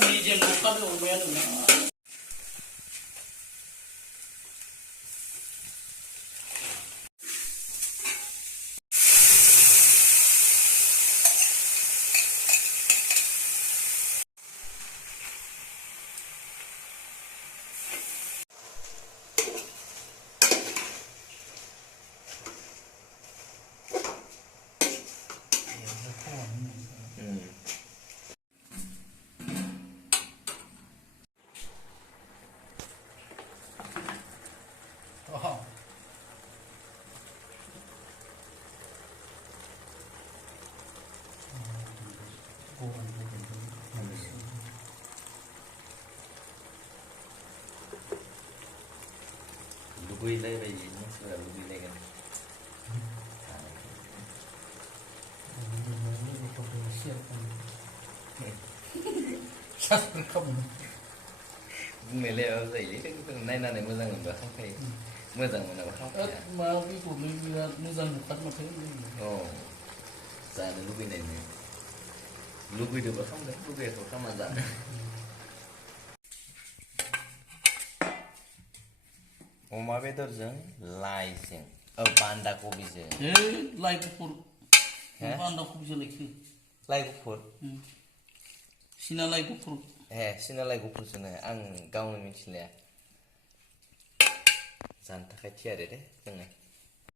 मेजेम नंखादो अमायानो ना लुगैलायबाय मानसिफोरा लुगैलायगोन बुंनायलायाबाबो जायोलै नायनानै मोजां मोनबा खामखायो मोजां मोनाबा खामखाया मा बेदरनि बिराद मोजां नुथार माथो औ जानो लुगैनायनो लुगैदोंबा खामगोन लुगैयाखैबा खामा जानो अमा बेदरजों लाइजों बान्दा कबिजों लाइ गुफुर बान्दा कबिजों लायखो लाइ गुफुर सिना लाइ गुफुर सिना लाइ गुफुरसोनो आं गावनो मिथिलाया जानो थाखाय थियारि दे जोङो